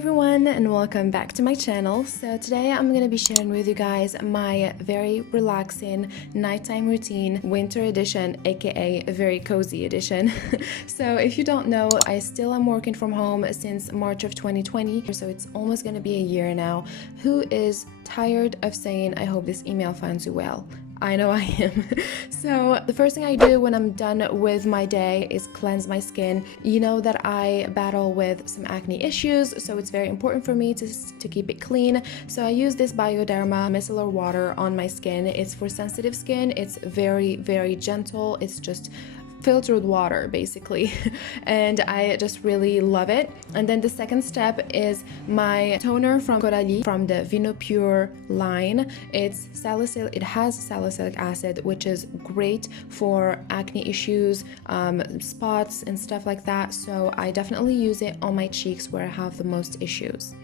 everyone and welcome back to my channel. So today I'm going to be sharing with you guys my very relaxing nighttime routine, winter edition, aka very cozy edition. So if you don't know, I still am working from home since March of 2020, so it's almost going to be a year now. Who is tired of saying I hope this email finds you well? I know I am. So the first thing I do when I'm done with my day is cleanse my skin. You know that I battle with some acne issues, so it's very important for me to keep it clean. So I use this Bioderma micellar water on my skin. It's for sensitive skin. It's very, very gentle. It's just filtered water basically, and I just really love it. And then the second step is my toner from Coralie from the Vino Pure line. It has salicylic acid, which is great for acne issues, spots and stuff like that, so I definitely use it on my cheeks where I have the most issues.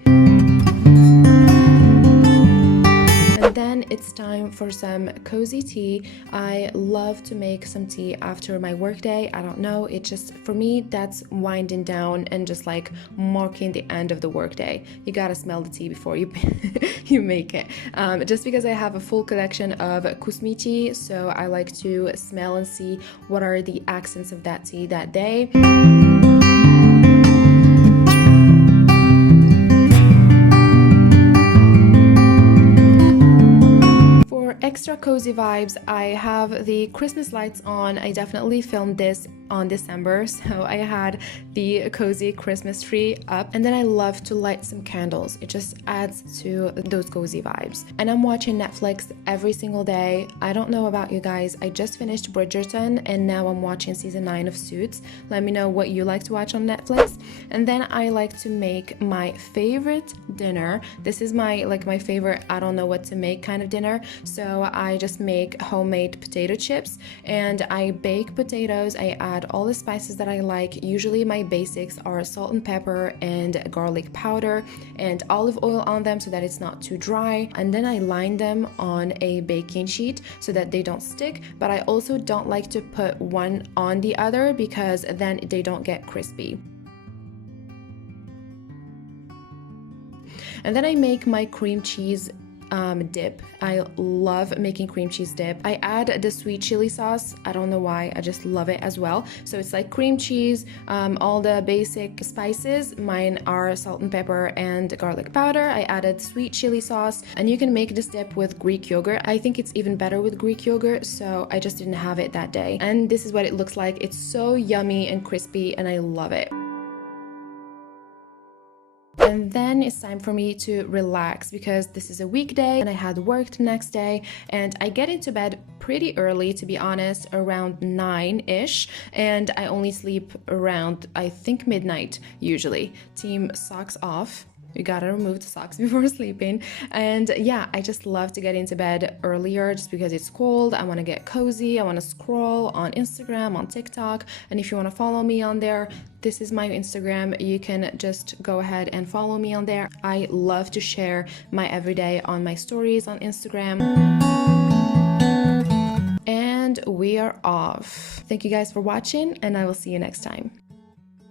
And then it's time for some cozy tea. I love to make some tea after my workday. I don't know, it just, for me, that's winding down and just like marking the end of the workday. You gotta smell the tea before you you make it. Just because I have a full collection of kusmi tea, so I like to smell and see what are the accents of that tea that day. Extra cozy vibes, I have the Christmas lights on. I definitely filmed this on December, so I had the cozy Christmas tree up, and then I love to light some candles. It just adds to those cozy vibes. And I'm watching Netflix every single day. I don't know about you guys, I just finished Bridgerton and now I'm watching season 9 of Suits. Let me know what you like to watch on Netflix. And then I like to make my favorite dinner. This is my favorite I don't know what to make kind of dinner. So I just make homemade potato chips and I bake potatoes. I add all the spices that I like. Usually my basics are salt and pepper and garlic powder and olive oil on them so that it's not too dry. And then I line them on a baking sheet so that they don't stick, but I also don't like to put one on the other because then they don't get crispy. And then I make my cream cheese dip. I love making cream cheese dip. I add the sweet chili sauce. I don't know why, I just love it as well. So it's like cream cheese, all the basic spices. Mine are salt and pepper and garlic powder. I added sweet chili sauce, and you can make this dip with Greek yogurt. I think it's even better with Greek yogurt, so I just didn't have it that day. And this is what it looks like. It's so yummy and crispy and I love it. And then it's time for me to relax because this is a weekday and I had work the next day, and I get into bed pretty early, to be honest, around 9-ish, and I only sleep around, I think, midnight usually. Team socks off. You gotta remove the socks before sleeping. And yeah, I just love to get into bed earlier just because it's cold. I want to get cozy. I want to scroll on Instagram, on TikTok. And if you want to follow me on there, this is my Instagram. You can just go ahead and follow me on there. I love to share my everyday on my stories on Instagram. And we are off. Thank you guys for watching, and I will see you next time.